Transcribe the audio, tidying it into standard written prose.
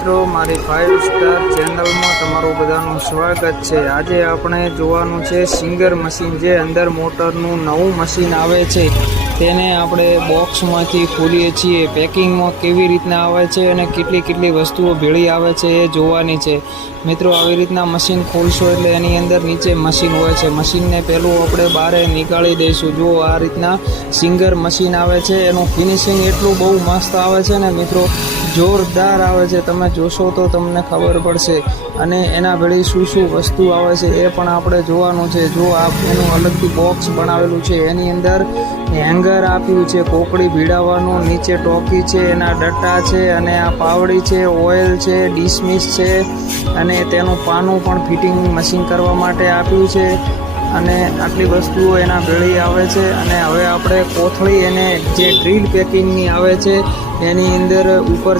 મિત્રો, મારી 5 સ્ટાર ચેનલમાં તમારું બધાનું સ્વાગત છે। આજે આપણે જોવાનું છે સિંગર મશીન, જે અંદર મોટરનું નવું મશીન આવે છે તેને આપણે બોક્સમાંથી ખોલીએ છીએ। પેકિંગમાં કેવી રીતના આવે છે અને કેટલી વસ્તુઓ ભેળી આવે છે એ જોવાની છે મિત્રો। આવી રીતના મશીન ખોલશો એટલે એની અંદર નીચે મશીન હોય છે। મશીનને પહેલું આપણે બહાર નીકાળી દઈશું। જો આ રીતના સિંગર મશીન આવે છે, એનું ફિનિશિંગ એટલું બહુ મસ્ત આવે છે ને મિત્રો, જોરદાર આવે છે। તમે જોશો તો તમને ખબર પડશે। અને એના ભેળી શું વસ્તુ આવે છે એ પણ આપણે જોવાનું છે। જો આ એનું અલગથી બોક્સ બનાવેલું છે, એની અંદર હેંગર આપ્યું છે કોકડી ભીડાવવાનું, નીચે ટોકી છે, એના ડટ્ટા છે, અને આ પાવડી છે, ઓઇલ છે, ડિસમિસ છે, અને તેનું પાનું પણ ફિટિંગ મશીન કરવા માટે આપ્યું છે। અને આટલી વસ્તુઓ એના ભેળી આવે છે। અને હવે આપણે કોથળી એને જે ડ્રીલ પેકિંગની આવે છે એની અંદર ઉપર